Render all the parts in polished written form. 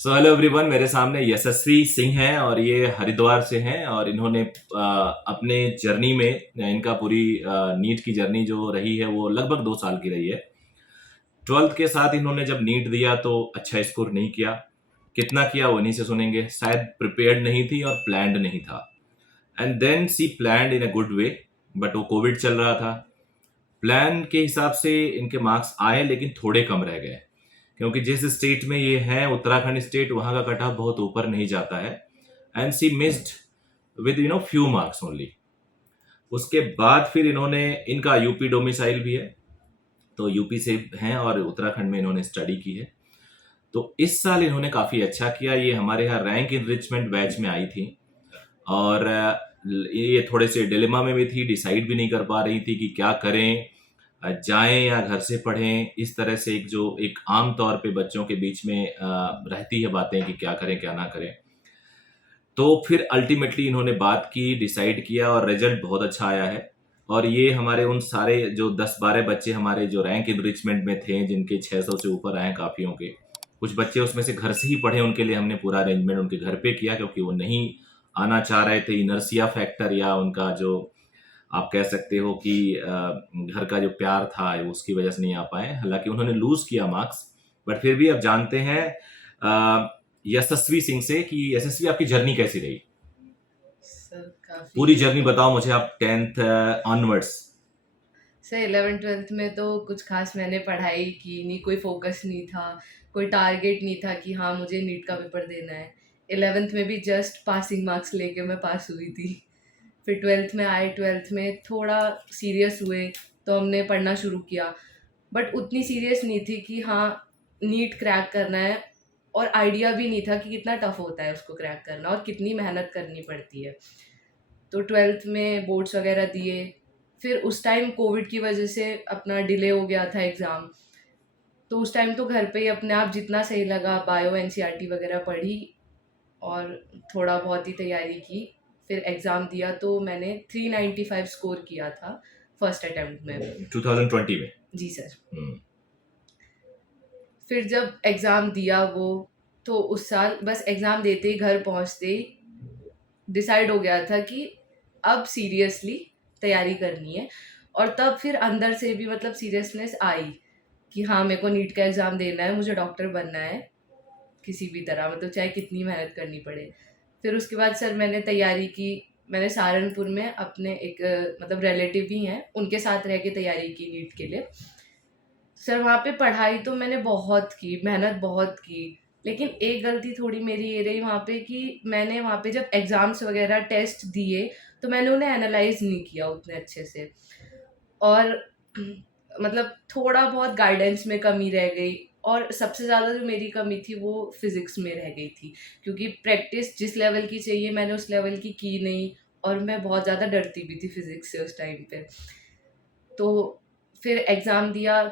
So hello everyone, मेरे सामने यशस्वी सिंह हैं और ये हरिद्वार से हैं और इन्होंने अपने जर्नी में इनका पूरी नीट की जर्नी जो रही है वो लगभग 2 साल की रही है। 12th के साथ इन्होंने जब नीट दिया तो अच्छा स्कोर नहीं किया। कितना किया वो इन्हीं से सुनेंगे। शायद प्रिपेयर्ड नहीं थी और प्लान्ड नहीं था। And then she planned in a good way, but वो कोविड चल रहा था। प्लान के हिसाब से इनके मार्क्स आए लेकिन थोड़े कम रह गए, क्योंकि जिस स्टेट में ये है, उत्तराखंड स्टेट, वहां का कट ऑफ बहुत ऊपर नहीं जाता है। And she missed with few marks only. उसके बाद फिर इन्होंने, इनका यूपी डोमिसाइल भी है, तो यूपी से हैं और उत्तराखंड में इन्होंने स्टडी की है। तो इस साल इन्होंने काफ़ी अच्छा किया। ये हमारे यहाँ रैंक इनरिचमेंट बैच में आई थी और ये थोड़े से डिलेमा में भी थी, डिसाइड भी नहीं कर पा रही थी कि क्या करें, जाएं या घर से पढ़ें। इस तरह से एक आम तौर पे बच्चों के बीच में रहती है बातें कि क्या करें क्या ना करें। तो फिर अल्टीमेटली इन्होंने बात की, डिसाइड किया और रिजल्ट बहुत अच्छा आया है। और ये हमारे उन सारे जो 10-12 बच्चे हमारे जो रैंक इनरिचमेंट में थे, जिनके 600 से ऊपर आए काफियों के, कुछ बच्चे उसमें से घर से ही पढ़े। उनके लिए हमने पूरा अरेंजमेंट उनके घर पे किया, क्योंकि वो नहीं आना चाह रहे थे। इनर्सिया फैक्टर या उनका जो आप कह सकते हो कि घर का जो प्यार था उसकी वजह से नहीं आ पाए। हालांकि उन्होंने लूज किया मार्क्स, बट फिर भी अब जानते हैं यशस्वी सिंह से कि यशस्वी आपकी जर्नी कैसी रही। सर काफ़ी पूरी जर्नी बताओ मुझे आप 10th ऑनवर्ड्स। सर 11th-12th में तो कुछ खास मैंने पढ़ाई की नहीं, कोई फोकस नहीं था, कोई टारगेट नहीं था कि हाँ मुझे नीट का पेपर देना है। 11th में भी जस्ट पासिंग मार्क्स लेके मैं पास हुई थी। फिर 12th में आए, 12th में थोड़ा सीरियस हुए तो हमने पढ़ना शुरू किया, बट उतनी सीरियस नहीं थी कि हाँ नीट क्रैक करना है, और आइडिया भी नहीं था कि कितना टफ होता है उसको क्रैक करना और कितनी मेहनत करनी पड़ती है। तो 12th में बोर्ड्स वगैरह दिए। फिर उस टाइम कोविड की वजह से अपना डिले हो गया था एग्ज़ाम। तो उस टाइम तो घर पे ही अपने आप जितना सही लगा बायो एनसीईआरटी वगैरह पढ़ी और थोड़ा बहुत ही तैयारी की। फिर एग्ज़ाम दिया तो मैंने 395 स्कोर किया था फर्स्ट अटेम्प्ट में। 2020 में। जी सर। हम्म। फिर जब एग्ज़ाम दिया वो, तो उस साल बस एग्ज़ाम देते ही घर पहुंचते ही डिसाइड हो गया था कि अब सीरियसली तैयारी करनी है। और तब फिर अंदर से भी मतलब सीरियसनेस आई कि हाँ मेरे को नीट का एग्ज़ाम देना है, मुझे डॉक्टर बनना है किसी भी तरह, मतलब चाहे कितनी मेहनत करनी पड़े। फिर उसके बाद सर मैंने तैयारी की। मैंने सहारनपुर में अपने एक मतलब रिलेटिव ही हैं, उनके साथ रह के तैयारी की नीट के लिए। सर वहाँ पे पढ़ाई तो मैंने बहुत की, मेहनत बहुत की, लेकिन एक गलती थोड़ी मेरी ये रही वहाँ पे कि मैंने वहाँ पे जब एग्ज़ाम्स वगैरह टेस्ट दिए तो मैंने उन्हें एनालाइज नहीं किया उतने अच्छे से। और मतलब थोड़ा बहुत गाइडेंस में कमी रह गई, और सबसे ज़्यादा जो मेरी कमी थी वो फिज़िक्स में रह गई थी, क्योंकि प्रैक्टिस जिस लेवल की चाहिए मैंने उस लेवल की नहीं। और मैं बहुत ज़्यादा डरती भी थी फिज़िक्स से उस टाइम पे। तो फिर एग्ज़ाम दिया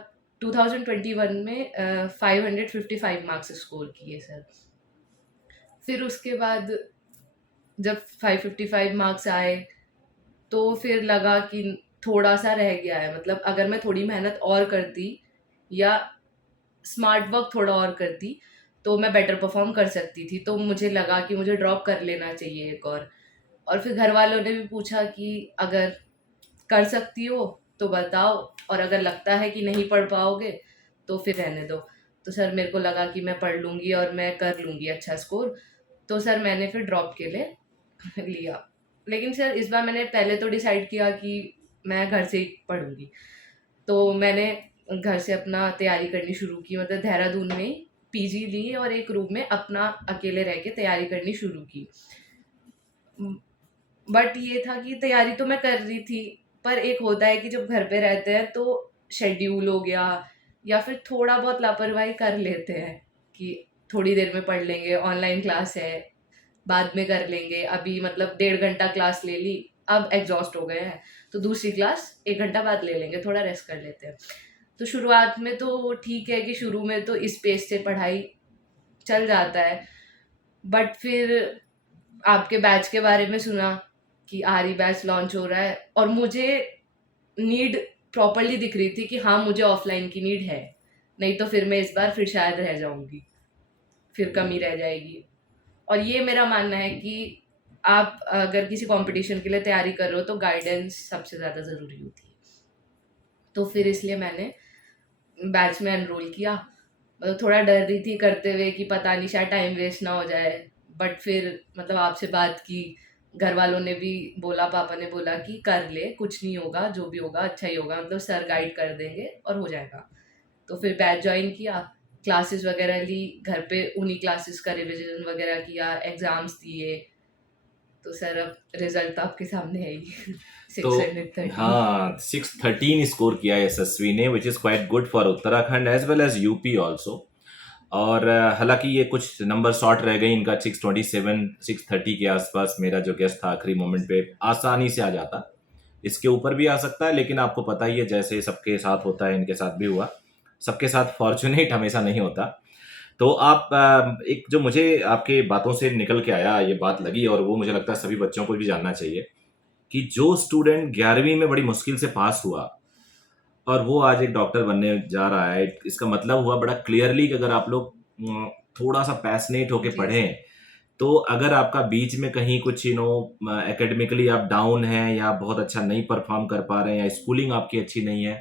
2021 में 555 मार्क्स स्कोर किए सर। फिर उसके बाद जब 555 मार्क्स आए तो फिर लगा कि थोड़ा सा रह गया है, मतलब अगर मैं थोड़ी मेहनत और करती या स्मार्ट वर्क थोड़ा और करती तो मैं बेटर परफॉर्म कर सकती थी। तो मुझे लगा कि मुझे ड्रॉप कर लेना चाहिए एक और फिर घर वालों ने भी पूछा कि अगर कर सकती हो तो बताओ, और अगर लगता है कि नहीं पढ़ पाओगे तो फिर रहने दो। तो सर मेरे को लगा कि मैं पढ़ लूँगी और मैं कर लूँगी अच्छा स्कोर। तो सर मैंने फिर ड्रॉप के लिए लिया। लेकिन सर इस बार मैंने पहले तो डिसाइड किया कि मैं घर से ही पढ़ूँगी। तो मैंने घर से अपना तैयारी करनी शुरू की, मतलब देहरादून में ही पीजी ली और एक रूम में अपना अकेले रह के तैयारी करनी शुरू की। बट ये था कि तैयारी तो मैं कर रही थी, पर एक होता है कि जब घर पे रहते हैं तो शेड्यूल हो गया या फिर थोड़ा बहुत लापरवाही कर लेते हैं कि थोड़ी देर में पढ़ लेंगे, ऑनलाइन क्लास है बाद में कर लेंगे, अभी मतलब 1.5 घंटा क्लास ले ली, अब एग्जॉस्ट हो गए हैं तो दूसरी क्लास 1 घंटा बाद ले लेंगे, थोड़ा रेस्ट कर लेते हैं। तो शुरुआत में तो ठीक है कि शुरू में तो इस पेस से पढ़ाई चल जाता है। बट फिर आपके बैच के बारे में सुना कि आरी बैच लॉन्च हो रहा है, और मुझे नीड प्रॉपरली दिख रही थी कि हाँ मुझे ऑफलाइन की नीड है, नहीं तो फिर मैं इस बार फिर शायद रह जाऊंगी। फिर कमी रह जाएगी। और ये मेरा मानना है कि आप अगर किसी कंपटीशन के लिए तैयारी कर रहे हो तो गाइडेंस सबसे ज़्यादा ज़रूरी होती है। तो फिर इसलिए मैंने बैच में एनरोल किया। मतलब थोड़ा डर रही थी करते हुए कि पता नहीं शायद टाइम वेस्ट ना हो जाए, बट फिर मतलब आपसे बात की, घर वालों ने भी बोला, पापा ने बोला कि कर ले, कुछ नहीं होगा, जो भी होगा अच्छा ही होगा, मतलब सर गाइड कर देंगे और हो जाएगा। तो फिर बैच ज्वाइन किया, क्लासेस वगैरह ली, घर पे उन्हीं क्लासेस का रिविजन वगैरह किया, एग्जाम्स दिए। तो सर अब रिजल्ट तो आपके सामने है ही। तो 613। हाँ, 613 स्कोर किया है यशस्वी ने, which is quite good for Uttarakhand as well as UP also. और हालांकि ये कुछ नंबर शॉर्ट रह गई इनका, 627 630 के आसपास मेरा जो गेस्ट था आखिरी मोमेंट पे आसानी से आ जाता। इसके ऊपर भी आ सकता है, लेकिन आपको पता ही है जैसे सबके साथ होता है, इनके साथ भी हुआ। सबके साथ फॉर्चुनेट हमेशा नहीं होता। तो आप एक जो मुझे आपके बातों से निकल के आया, ये बात लगी, और वो मुझे लगता है सभी बच्चों को भी जानना चाहिए कि जो स्टूडेंट 11वीं में बड़ी मुश्किल से पास हुआ और वो आज एक डॉक्टर बनने जा रहा है, इसका मतलब हुआ बड़ा क्लियरली कि अगर आप लोग थोड़ा सा पैशनेट होके जी सर। पढ़ें, तो अगर आपका बीच में कहीं कुछ एकेडमिकली आप डाउन हैं या बहुत अच्छा नहीं परफॉर्म कर पा रहे हैं या स्कूलिंग आपकी अच्छी नहीं है,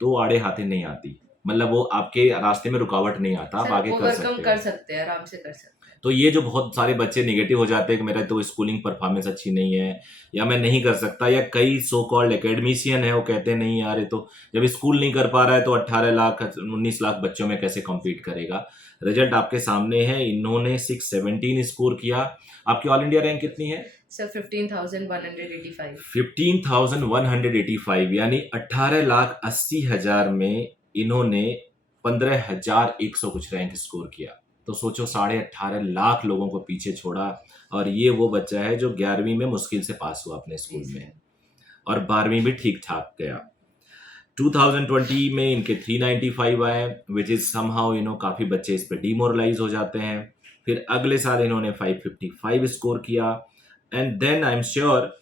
तो आड़े हाथे नहीं आती। मतलब वो आपके रास्ते में रुकावट नहीं आता, आप सर आगे कर ओवरकम सकते कर हो। सकते हैं, आराम से कर सकते हैं। तो ये जो बहुत सारे बच्चे नेगेटिव हो जाते हैं कि मेरा तो स्कूलिंग परफॉर्मेंस अच्छी नहीं है या मैं नहीं कर सकता, या कई सो कॉल्ड एकेडमिशियन है वो कहते हैं नहीं यार, ये तो जब स्कूल नहीं कर पा रहा है तो 18 लाख 19 लाख बच्चों में कैसे कम्पीट करेगा। रिजल्ट आपके सामने है, इन्होंने 617 स्कोर किया। आपकी ऑल इंडिया रैंक कितनी है? सर 15,185। 15,185, यानी 18,80,000 में इन्होंने 15,100 कुछ रैंक स्कोर किया। तो सोचो 18.5 लाख लोगों को पीछे छोड़ा, और ये वो बच्चा है जो 11वीं में मुश्किल से पास हुआ अपने जी स्कूल सर। में, और 12वीं भी ठीक ठाक गया। 2020 में इनके 395 आए, विच इज समहाउ काफी बच्चे इस पे डिमोरलाइज हो जाते हैं। फिर अगले साल इन्होंने 555 स्कोर किया, and then I am sure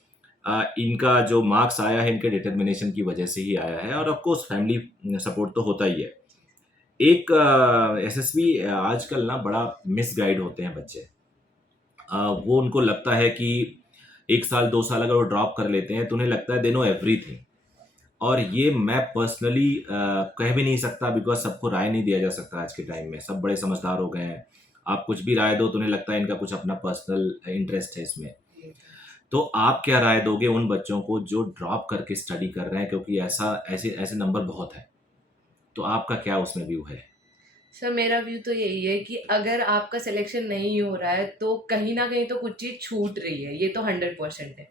इनका जो मार्क्स आया है इनके डिटर्मिनेशन की वजह से ही आया है, और ऑफ कोर्स फैमिली सपोर्ट तो होता ही है। एक एसएसबी आजकल ना बड़ा मिसगाइड होते हैं बच्चे। वो उनको लगता है कि 1 साल 2 साल अगर वो ड्रॉप कर लेते हैं तो उन्हें लगता है दे नो एवरीथिंग, और ये मैं पर्सनली कह भी नहीं सकता, बिकॉज सबको राय नहीं दिया जा सकता आज के टाइम में, सब बड़े समझदार हो गए हैं। आप कुछ भी राय दो तो उन्हें लगता है इनका कुछ अपना पर्सनल इंटरेस्ट है इसमें। तो आप क्या राय दोगे उन बच्चों को जो ड्रॉप करके स्टडी कर रहे हैं, क्योंकि ऐसा ऐसे ऐसे नंबर बहुत है, तो आपका क्या उसमें व्यू है? सर मेरा व्यू तो यही है कि अगर आपका सिलेक्शन नहीं हो रहा है तो कहीं ना कहीं तो कुछ चीज़ छूट रही है, ये तो 100% है।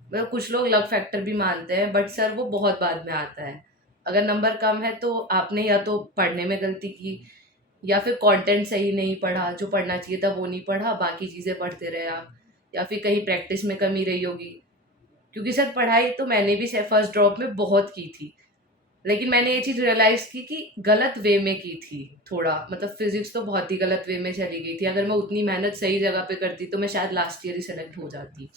मतलब कुछ लोग लक फैक्टर भी मानते हैं, बट सर वो बहुत बाद में आता है। अगर नंबर कम है तो आपने या तो पढ़ने में गलती की, या फिर कंटेंट सही नहीं पढ़ा, जो पढ़ना चाहिए था वो नहीं पढ़ा, बाकी चीज़ें पढ़ते रहे आप, या फिर कहीं प्रैक्टिस में कमी रही होगी। क्योंकि सर पढ़ाई तो मैंने भी फर्स्ट ड्रॉप में बहुत की थी, लेकिन मैंने ये चीज़ रियलाइज़ की कि गलत वे में की थी थोड़ा। मतलब फिजिक्स तो बहुत ही गलत वे में चली गई थी, अगर मैं उतनी मेहनत सही जगह पे करती तो मैं शायद लास्ट ईयर ही सेलेक्ट हो जाती।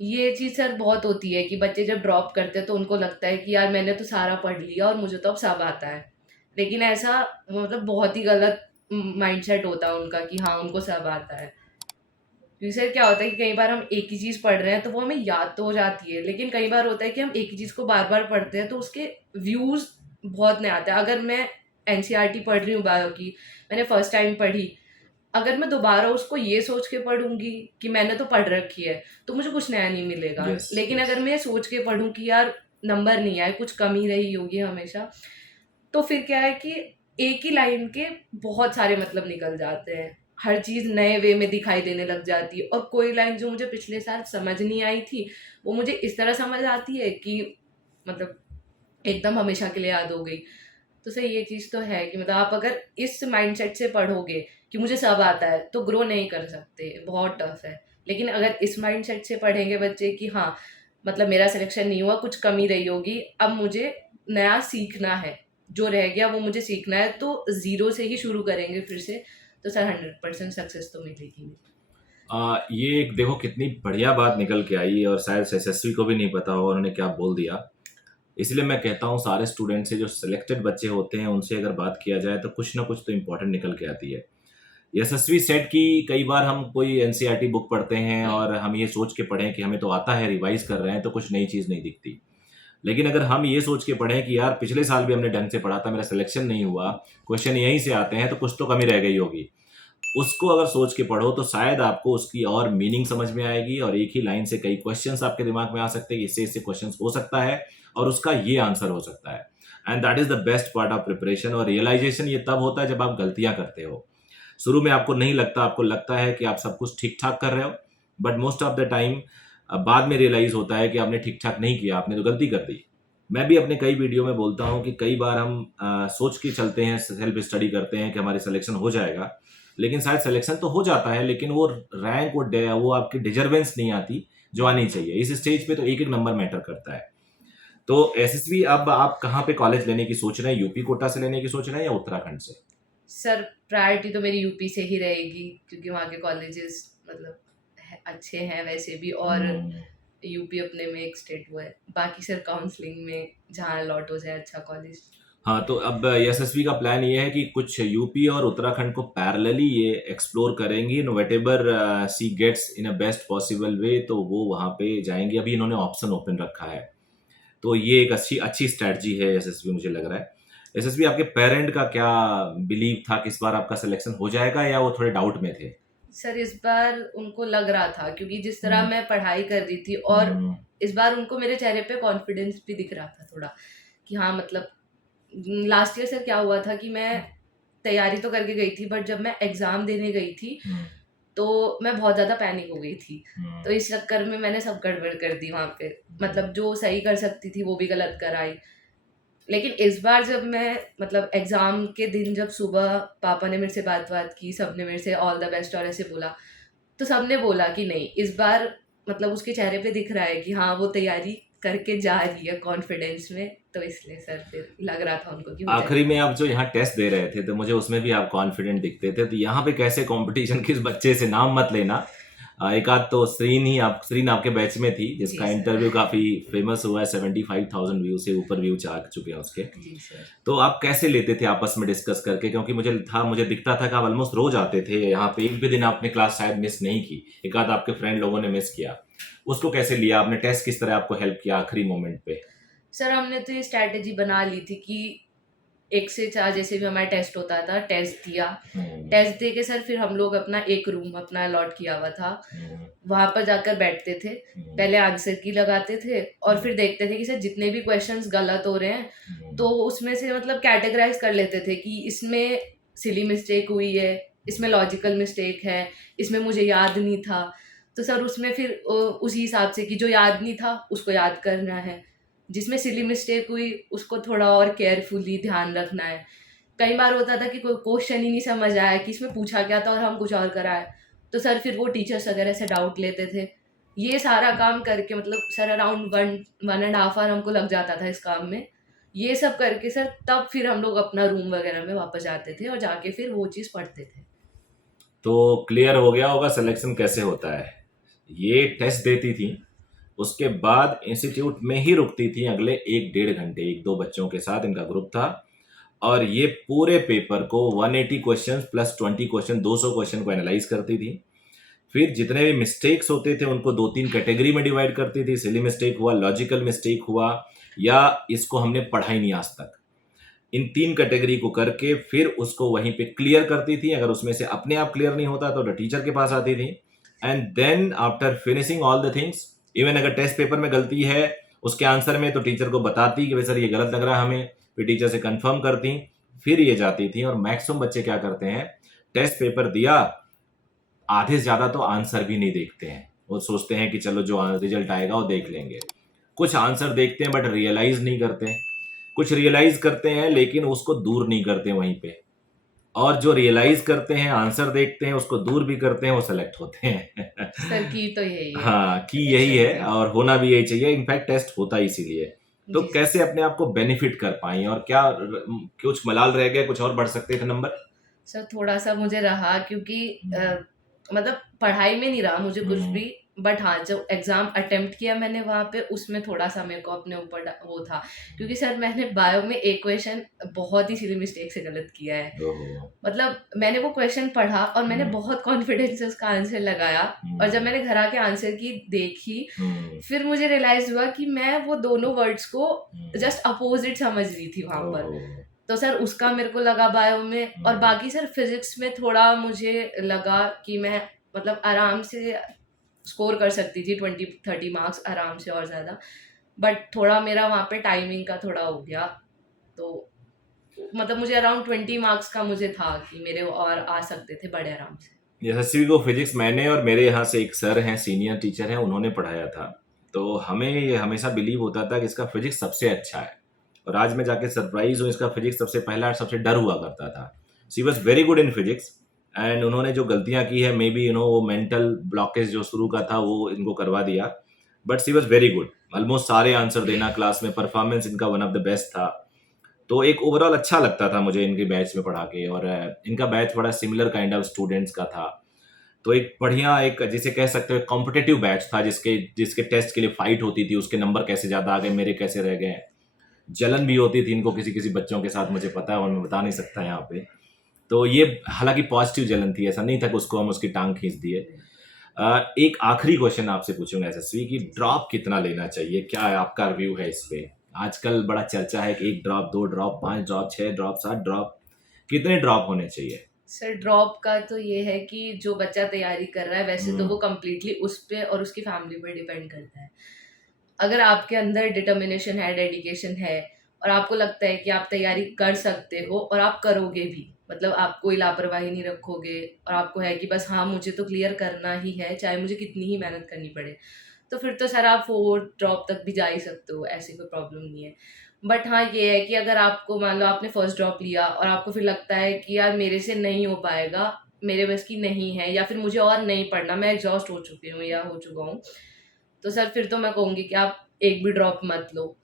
ये चीज़ सर बहुत होती है कि बच्चे जब ड्रॉप करते हैं तो उनको लगता है कि यार मैंने तो सारा पढ़ लिया और मुझे तो अब सब आता है। लेकिन ऐसा मतलब बहुत ही गलत माइंडसेट होता है उनका कि हाँ उनको सब आता है। क्योंकि सर क्या होता है कि कई बार हम एक ही चीज़ पढ़ रहे हैं तो वो हमें याद तो हो जाती है, लेकिन कई बार होता है कि हम एक ही चीज़ को बार बार पढ़ते हैं तो उसके व्यूज़ बहुत नए आते हैं। अगर मैं एनसीईआरटी पढ़ रही हूँ बायो की, मैंने फर्स्ट टाइम पढ़ी, अगर मैं दोबारा उसको ये सोच के पढ़ूंगी कि मैंने तो पढ़ रखी है, तो मुझे कुछ नया नहीं मिलेगा। यस, लेकिन यस। अगर मैं ये सोच के पढ़ूं कि यार नंबर नहीं आए, कुछ कमी रही होगी हमेशा, तो फिर क्या है कि एक ही लाइन के बहुत सारे मतलब निकल जाते हैं, हर चीज़ नए वे में दिखाई देने लग जाती है, और कोई लाइन जो मुझे पिछले साल समझ नहीं आई थी वो मुझे इस तरह समझ आती है कि मतलब एकदम हमेशा के लिए याद हो गई। तो सर ये चीज़ तो है कि मतलब आप अगर इस माइंडसेट से पढ़ोगे कि मुझे सब आता है तो ग्रो नहीं कर सकते, बहुत टफ है। लेकिन अगर इस माइंडसेट से पढ़ेंगे बच्चे कि हाँ मतलब मेरा सिलेक्शन नहीं हुआ, कुछ कमी रही होगी, अब मुझे नया सीखना है, जो रह गया वो मुझे सीखना है, तो ज़ीरो से ही शुरू करेंगे फिर से, तो सर 100% सक्सेस तो मिलेगी। ये एक देखो कितनी बढ़िया बात निकल के आई, और शायद एसएससी को भी नहीं पता होगा उन्होंने क्या बोल दिया। इसलिए मैं कहता हूँ सारे स्टूडेंट से, जो सिलेक्टेड बच्चे होते हैं उनसे अगर बात किया जाए तो कुछ ना कुछ तो इम्पोर्टेंट निकल के आती है। यशस्वी सेट की कई बार हम कोई एनसीईआरटी बुक पढ़ते हैं हम्म, और हम ये सोच के पढ़ें कि हमें तो आता है, रिवाइज कर रहे हैं तो कुछ नई चीज़ नहीं दिखती। लेकिन अगर हम ये सोच के पढ़ें कि यार पिछले साल भी हमने ढंग से पढ़ा था, मेरा सिलेक्शन नहीं हुआ, क्वेश्चन यहीं से आते हैं तो कुछ तो कमी रह गई होगी, उसको अगर सोच के पढ़ो तो शायद आपको उसकी और मीनिंग समझ में आएगी और एक ही लाइन से कई क्वेश्चंस आपके दिमाग में आ सकते हैं, इससे इससे क्वेश्चंस हो सकता है और उसका ये आंसर हो सकता है। And that is the best part of preparation. और रियलाइजेशन ये तब होता है जब आप गलतियां करते हो। शुरू में आपको नहीं लगता, आपको लगता है कि आप सब कुछ ठीक ठाक कर रहे हो, but most of the time बाद में रियलाइज होता है कि आपने ठीक ठाक नहीं किया, आपने तो गलती कर दी। मैं भी अपने कई वीडियो में बोलता हूँ कि कई बार हम सोच के चलते हैं, सेल्फ स्टडी करते हैं कि हमारी सिलेक्शन हो जाएगा, लेकिन शायद सिलेक्शन तो हो जाता है लेकिन वो रैंक वो आपकी डिजर्वेंस नहीं आती जो आनी चाहिए। इस स्टेज पे तो एक एक नंबर मैटर करता है। तो एसएसबी अब आप कहाँ पे कॉलेज लेने की सोच रहे हैं? यूपी कोटा से लेने की सोच रहे हैं या उत्तराखंड से? सर प्रायोरिटी तो मेरी यूपी से ही रहेगी, क्योंकि वहाँ के कॉलेजेस मतलब अच्छे हैं वैसे भी, और हम्म। यूपी अपने में एक स्टेट वो है। बाकी सर काउंसलिंग में जहाँ अलॉट हो जाए अच्छा कॉलेज। हाँ, तो अब एसएसबी का प्लान ये है कि कुछ यूपी और उत्तराखंड को पैरेलली ये एक्सप्लोर करेंगी। Whatever she gets in a best possible way तो वो वहाँ पे जाएंगे। अभी इन्होंने ऑप्शन ओपन रखा है, तो ये एक अच्छी अच्छी स्ट्रैटेजी है एसएसबी, मुझे लग रहा है। एसएसबी, आपके पेरेंट का क्या बिलीव था कि इस बार आपका सिलेक्शन हो जाएगा या वो थोड़े डाउट में थे? सर इस बार उनको लग रहा था, क्योंकि जिस तरह मैं पढ़ाई कर रही थी, और हम्म। इस बार उनको मेरे चेहरे पे कॉन्फिडेंस भी दिख रहा था थोड़ा, कि हाँ मतलब लास्ट ईयर सर क्या हुआ था कि मैं तैयारी तो करके गई थी, बट जब मैं एग्ज़ाम देने गई थी तो मैं बहुत ज़्यादा पैनिक हो गई थी। तो इस चक्कर में मैंने सब गड़बड़ कर दी वहाँ पे, मतलब जो सही कर सकती थी वो भी गलत कर आई। लेकिन इस बार जब मैं मतलब एग्ज़ाम के दिन जब सुबह पापा ने मेरे से बात की, सबने मेरे से ऑल द बेस्ट और ऐसे बोला, तो सबने बोला कि नहीं इस बार मतलब उसके चेहरे पे दिख रहा है कि हाँ वो तैयारी करके जा रही है कॉन्फिडेंस में। तो इसलिए सर फिर लग रहा था उनको कि हो आखिरी जाएगा। में आप जो यहाँ टेस्ट दे रहे थे तो मुझे उसमें भी आप कॉन्फिडेंट दिखते थे, तो यहाँ पे कैसे कंपटीशन, किस बच्चे से, नाम मत लेना, एक आध तो श्रीन आपके बैच में थी जी जिसका सर। इंटरव्यू काफी फेमस हुआ है, 75,000 व्यू से ऊपर व्यू आ चुके हैं उसके। जी सर। तो आप कैसे लेते थे आपस में डिस्कस करके? क्योंकि मुझे दिखता था कि आप ऑलमोस्ट रोज आते थे यहाँ पे, एक भी दिन आपने क्लास शायद मिस नहीं की, एक आध आपके फ्रेंड लोगों ने मिस किया। उसको कैसे लिया आपने? टेस्ट किस तरह आपको हेल्प किया आखिरी मोमेंट पे? सर हमने तो ये स्ट्रैटेजी बना ली थी कि 1 से 4 जैसे भी हमारा टेस्ट होता था, टेस्ट दिया। टेस्ट दे के सर फिर हम लोग अपना एक रूम अपना अलॉट किया हुआ था, वहाँ पर जाकर बैठते थे। पहले आंसर की लगाते थे और फिर देखते थे कि सर जितने भी क्वेश्चंस गलत हो रहे हैं, तो उसमें से मतलब कैटेगराइज़ कर लेते थे कि इसमें सिली मिस्टेक हुई है, इसमें लॉजिकल मिस्टेक है, इसमें मुझे याद नहीं था। तो सर उसमें फिर उसी हिसाब से कि जो याद नहीं था उसको याद करना है, जिसमें सिली मिस्टेक हुई उसको थोड़ा और केयरफुली ध्यान रखना है। कई बार होता था कि कोई क्वेश्चन ही नहीं समझ आया कि इसमें पूछा क्या था और हम कुछ और कराए, तो सर फिर वो टीचर्स वगैरह से डाउट लेते थे। ये सारा काम करके मतलब सर अराउंड 1-1.5 आवर हमको लग जाता था इस काम में। ये सब करके सर तब फिर हम लोग अपना रूम वगैरह में वापस जाते थे और जाके फिर वो चीज़ पढ़ते थे। तो क्लियर हो गया होगा सिलेक्शन कैसे होता है। ये टेस्ट देती थी, उसके बाद इंस्टीट्यूट में ही रुकती थी अगले 1-1.5 घंटे, 1-2 बच्चों के साथ इनका ग्रुप था, और ये पूरे पेपर को 180 क्वेश्चन प्लस 20 क्वेश्चन, 200 क्वेश्चन को एनालाइज करती थी। फिर जितने भी मिस्टेक्स होते थे उनको 2-3 कैटेगरी में डिवाइड करती थी। सिली मिस्टेक हुआ, लॉजिकल मिस्टेक हुआ, या इसको हमने पढ़ा ही नहीं आज तक, इन 3 कैटेगरी को करके फिर उसको वहीं पे क्लियर करती थी। अगर उसमें से अपने आप क्लियर नहीं होता तो टीचर के पास आती थी। And then after finishing all the things, even अगर टेस्ट पेपर में गलती है उसके आंसर में, तो टीचर को बताती कि भाई सर ये गलत लग रहा है हमें, फिर टीचर से कंफर्म करती, फिर ये जाती थी। और मैक्सिमम बच्चे क्या करते हैं, टेस्ट पेपर दिया, आधे से ज्यादा तो आंसर भी नहीं देखते हैं, वो सोचते हैं कि चलो जो रिजल्ट आएगा वो देख लेंगे। कुछ आंसर देखते हैं बट रियलाइज नहीं करते, कुछ रियलाइज करते हैं लेकिन उसको दूर नहीं करते वहीं पे, और जो रियलाइज करते हैं आंसर देखते हैं उसको दूर भी करते हैं, वो सेलेक्ट होते हैं। सर की तो यही है हाँ, की यही सिलेक्शन है की। और होना भी यही चाहिए, इनफैक्ट टेस्ट होता ही इसीलिए। तो जी सर। कैसे अपने आप को बेनिफिट कर पाई, और क्या कुछ मलाल रह गया, कुछ और बढ़ सकते थे नंबर? सर थोड़ा सा मुझे रहा, क्योंकि मतलब पढ़ाई में नहीं रहा मुझे कुछ भी, बट हाँ, जब एग्ज़ाम अटेम्प्ट किया मैंने वहाँ पे, उसमें थोड़ा-सा मेरे को अपने ऊपर वो था, क्योंकि सर मैंने बायो में एक क्वेश्चन बहुत ही सिली मिस्टेक से गलत किया है। ओहो। मतलब मैंने वो क्वेश्चन पढ़ा और मैंने बहुत कॉन्फिडेंस से उसका आंसर लगाया, और जब मैंने घर आके आंसर की देखी, फिर मुझे रियलाइज़ हुआ कि मैं वो दोनों वर्ड्स को जस्ट अपोज़िट समझ रही थी वहाँ पर। ओहो। तो सर उसका मेरे को लगा बायो में, और बाकी सर फिज़िक्स में थोड़ा मुझे लगा कि मैं मतलब आराम से स्कोर कर सकती थी 20-30 मार्क्स आराम से और ज़्यादा, बट थोड़ा मेरा वहाँ पे टाइमिंग का थोड़ा हो गया। तो मतलब मुझे अराउंड 20 मार्क्स का मुझे था कि मेरे और आ सकते थे बड़े आराम से। यशस्वी को फिजिक्स मैंने और मेरे यहाँ से एक सर हैं, सीनियर टीचर हैं, उन्होंने पढ़ाया था। तो हमें ये हमेशा बिलीव होता था कि इसका फिजिक्स सबसे अच्छा है, और आज मैं जाके सरप्राइज हूँ, इसका फिजिक्स सबसे पहला और सबसे डर हुआ करता था। She was very good in physics, and उन्होंने जो गलतियाँ की है, मे बी वो मेंटल ब्लॉकेज जो शुरू का था वो इनको करवा दिया, but she was very good. Almost सारे आंसर देना क्लास में, परफॉर्मेंस इनका वन ऑफ द बेस्ट था। तो एक ओवरऑल अच्छा लगता था मुझे इनके बैच में पढ़ा के, और इनका बैच बड़ा सिमिलर काइंड ऑफ स्टूडेंट्स का था। तो एक बढ़िया, एक जिसे कह सकते हो कॉम्पिटिटिव बैच था, जिसके जिसके टेस्ट के लिए फाइट होती थी, उसके नंबर कैसे ज़्यादा आ गए, मेरे कैसे रह गए। जलन भी होती थी इनको किसी किसी बच्चों के साथ, मुझे पता है और मैं बता नहीं सकता यहाँ पे। तो ये हालांकि पॉजिटिव जलन थी, ऐसा नहीं था कि उसको हम उसकी टांग खींच दिए। एक आखिरी क्वेश्चन आपसे पूछूंगा यशस्वी कि ड्रॉप कितना लेना चाहिए, क्या है आपका रिव्यू है इस पे? आजकल बड़ा चर्चा है कि 1 drop, 2 drop, 5 drop, 6 drop, 7 drop, कितने ड्रॉप होने चाहिए? सर ड्रॉप का तो ये है कि जो बच्चा तैयारी कर रहा है, वैसे तो वो कम्प्लीटली उस पे और उसकी फैमिली पे डिपेंड करता है। अगर आपके अंदर डिटर्मिनेशन है, डेडिकेशन है, और आपको लगता है कि आप तैयारी कर सकते हो और आप करोगे भी, मतलब आप कोई लापरवाही नहीं रखोगे, और आपको है कि बस हाँ मुझे तो क्लियर करना ही है, चाहे मुझे कितनी ही मेहनत करनी पड़े, तो फिर तो सर आप 4 ड्रॉप तक भी जा ही सकते हो, ऐसी कोई प्रॉब्लम नहीं है। बट हाँ, ये है कि अगर आपको मान लो आपने फर्स्ट ड्रॉप लिया और आपको फिर लगता है कि यार मेरे से नहीं हो पाएगा, मेरे बस की नहीं है, या फिर मुझे और नहीं पढ़ना, मैं एग्जॉस्ट हो चुकी हूँ या हो चुका हूँ, तो सर फिर तो मैं कहूँगी कि आप एक भी ड्रॉप मत लो,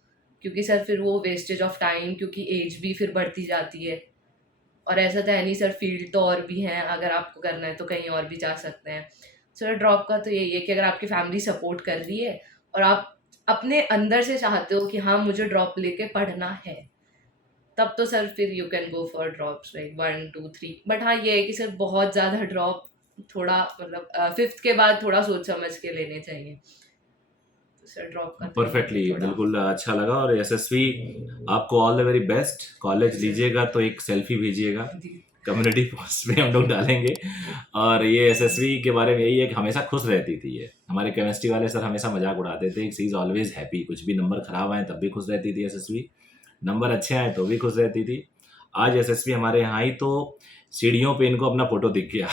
क्योंकि सर फिर वो वेस्टेज ऑफ टाइम, क्योंकि एज भी फिर बढ़ती जाती है, और ऐसा तो है नहीं सर, फील्ड तो और भी हैं, अगर आपको करना है तो कहीं और भी जा सकते हैं। सर ड्रॉप का तो यही है कि अगर आपकी फैमिली सपोर्ट कर रही है और आप अपने अंदर से चाहते हो कि हाँ मुझे ड्रॉप लेके पढ़ना है, तब तो सर फिर you can go for drops like 1 2 3। But हाँ ये है कि सर बहुत ज़्यादा ड्रॉप थोड़ा मतलब 5th के बाद थोड़ा सोच समझ के लेने चाहिए। तो सर ड्रॉप का तो परफेक्टली, थोड़ा बिल्कुल अच्छा लगा। और यशस्वी, आपको all the very best. College लीजिएगा तो एक सेल्फी भेजिएगा, कम्युनिटी पोस्ट में हम लोग डालेंगे। और ये यशस्वी के बारे में यही है कि हमेशा खुश रहती थी। ये हमारे केमिस्ट्री वाले सर हमेशा मजाक उड़ाते थे, शी इज ऑलवेज हैप्पी, कुछ भी नंबर खराब आए तब भी खुश रहती थी यशस्वी, नंबर अच्छे आए तो भी खुश रहती थी। आज यशस्वी हमारे यहाँ आई तो सीढ़ियों पे इनको अपना फोटो दिख गया।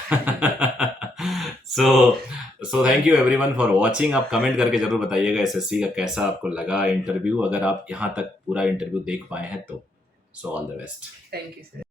So thank you everyone for watching. आप कमेंट करके जरूर बताइएगा यशस्वी का कैसा आपको लगा इंटरव्यू, अगर आप यहाँ तक पूरा इंटरव्यू देख पाए हैं तो। So all the best. Thank you sir.